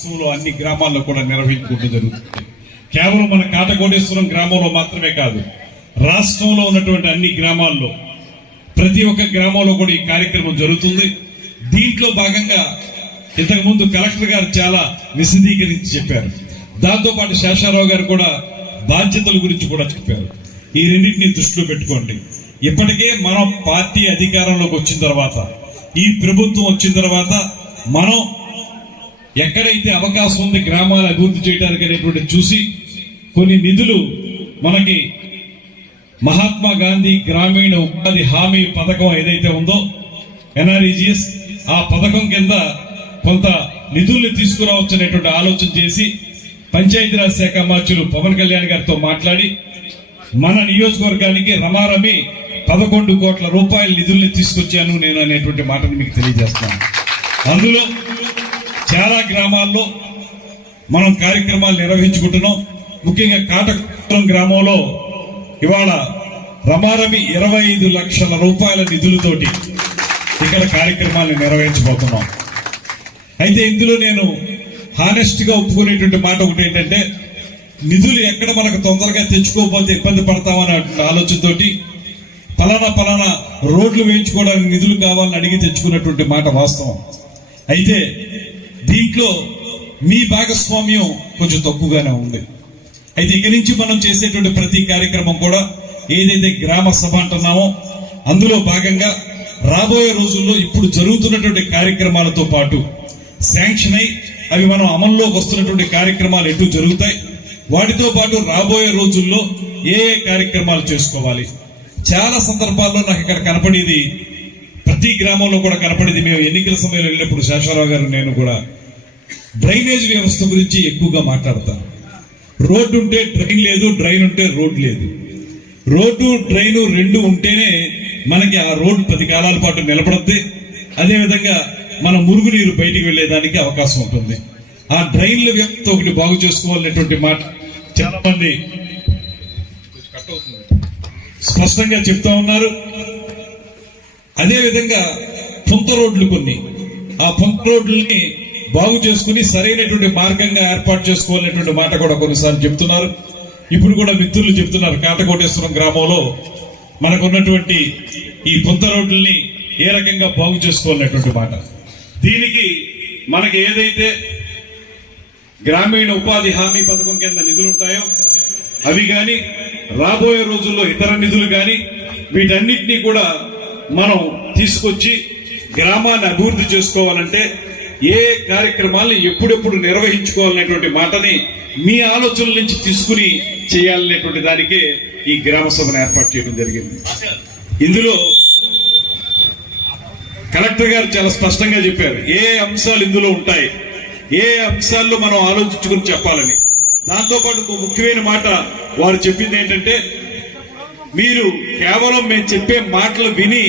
రాష్ట్రంలో అన్ని గ్రామాల్లో కూడా నిర్వహించుకుంటూ జరుగుతుంది. కేవలం మన కాటకోటేశ్వరం గ్రామంలో మాత్రమే కాదు, రాష్ట్రంలో ఉన్నటువంటి అన్ని గ్రామాల్లో ప్రతి ఒక్క గ్రామంలో కూడా ఈ కార్యక్రమం జరుగుతుంది. దీంట్లో భాగంగా ఇంతకు ముందు కలెక్టర్ గారు చాలా విశదీకరించి చెప్పారు. దాంతో పాటు శేషారావు గారు కూడా బాధ్యతల గురించి కూడా చెప్పారు. ఈ రెండింటిని దృష్టిలో పెట్టుకోండి. ఇప్పటికే మనం పార్టీ అధికారంలోకి వచ్చిన తర్వాత, ఈ ప్రభుత్వం వచ్చిన తర్వాత మనం ఎక్కడైతే అవకాశం ఉంది గ్రామాల అభివృద్ధి చేయడానికి అనేటువంటి చూసి కొన్ని నిధులు మనకి మహాత్మా గాంధీ గ్రామీణ ఉపాధి హామీ పథకం ఏదైతే ఉందో ఎన్ఆర్ఈజీఎస్, ఆ పథకం కింద కొంత నిధుల్ని తీసుకురావచ్చు అనేటువంటి ఆలోచన చేసి పంచాయతీరాజ్ శాఖ మంత్రులు పవన్ కళ్యాణ్ గారితో మాట్లాడి మన నియోజకవర్గానికి రమారమి 11 కోట్ల రూపాయల నిధుల్ని తీసుకొచ్చాను నేను అనేటువంటి మాటను మీకు తెలియజేస్తాను. అందులో చాలా గ్రామాల్లో మనం కార్యక్రమాలు నిర్వహించుకుంటున్నాం. ముఖ్యంగా కాటకురం గ్రామంలో ఇవాళ రమారమి 25 లక్షల రూపాయల నిధులతోటి ఇక్కడ కార్యక్రమాలను నిర్వహించబోతున్నాం. అయితే ఇందులో నేను హానెస్ట్ గా ఒప్పుకునేటువంటి మాట ఒకటి ఏంటంటే, నిధులు ఎక్కడ మనకు తొందరగా తెచ్చుకోకపోతే ఇబ్బంది పడతామనే ఆలోచనతోటి పలానా రోడ్లు వేయించుకోవడానికి నిధులు కావాలని అడిగి తెచ్చుకున్నటువంటి మాట వాస్తవం. అయితే దీంట్లో మీ భాగస్వామ్యం కొంచెం తక్కువగానే ఉంది. అయితే ఇక నుంచి మనం చేసేటువంటి ప్రతి కార్యక్రమం కూడా ఏదైతే గ్రామ సభ అంటున్నామో అందులో భాగంగా రాబోయే రోజుల్లో ఇప్పుడు జరుగుతున్నటువంటి కార్యక్రమాలతో పాటు శాంక్షన్ అయి అవి మనం అమల్లోకి వస్తున్నటువంటి కార్యక్రమాలు ఎటు జరుగుతాయి, వాటితో పాటు రాబోయే రోజుల్లో ఏ కార్యక్రమాలు చేసుకోవాలి. చాలా సందర్భాల్లో నాకు ఇక్కడ కనపడేది, ప్రతి గ్రామంలో కూడా కనపడేది, మేము ఎన్నికల సమయంలో వెళ్ళినప్పుడు శేషారావు గారు నేను కూడా డ్రైనేజ్ వ్యవస్థ గురించి ఎక్కువగా మాట్లాడతాను. రోడ్డు ఉంటే డ్రైన్ లేదు, డ్రైన్ ఉంటే రోడ్ లేదు. రోడ్డు డ్రైన్ రెండు ఉంటేనే మనకి ఆ రోడ్డు 10 కాలాల పాటు నిలబడుద్ది. అదేవిధంగా మన మురుగునీరు బయటికి వెళ్లేదానికి అవకాశం ఉంటుంది. ఆ డ్రైన్ల వ్యవస్థ ఒకటి బాగు చేసుకోవాలనేటువంటి మాట చాలా మంది స్పష్టంగా చెప్తా ఉన్నారు. అదేవిధంగా పొంత రోడ్లు కొన్ని, ఆ పొంత రోడ్లని బాగు చేసుకుని సరైనటువంటి మార్గంగా ఏర్పాటు చేసుకోవాలనేటువంటి మాట కూడా కొన్నిసార్లు చెప్తున్నారు. ఇప్పుడు కూడా మిత్రులు చెప్తున్నారు, కాటకోటేశ్వరం గ్రామంలో మనకున్నటువంటి ఈ పొంత రోడ్లని ఏ రకంగా బాగు చేసుకోవాలనేటువంటి మాట. దీనికి మనకి ఏదైతే గ్రామీణ ఉపాధి హామీ పథకం కింద నిధులు ఉంటాయో అవి కానీ, రాబోయే రోజుల్లో ఇతర నిధులు కానీ, వీటన్నిటినీ కూడా మనం తీసుకొచ్చి గ్రామాన్ని అభివృద్ధి చేసుకోవాలంటే ఏ కార్యక్రమాలను ఎప్పుడెప్పుడు నిర్వహించుకోవాలనేటువంటి మాటని మీ ఆలోచనల నుంచి తీసుకుని చేయాలనేటువంటి దానికే ఈ గ్రామ సభను ఏర్పాటు చేయడం జరిగింది. ఇందులో కలెక్టర్ గారు చాలా స్పష్టంగా చెప్పారు ఏ అంశాలు ఇందులో ఉంటాయి, ఏ అంశాల్లో మనం ఆలోచించుకుని చెప్పాలని. దాంతోపాటు ఒక ముఖ్యమైన మాట వారు చెప్పింది ఏంటంటే, మీరు కేవలం మేము చెప్పే మాటలు విని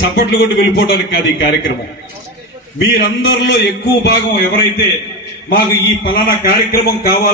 చప్పట్లు కొట్టి వెళ్ళిపోవడానికి కాదు ఈ కార్యక్రమం. మీరందరిలో ఎక్కువ భాగం ఎవరైతే మాకు ఈ పలానా కార్యక్రమం కావాలి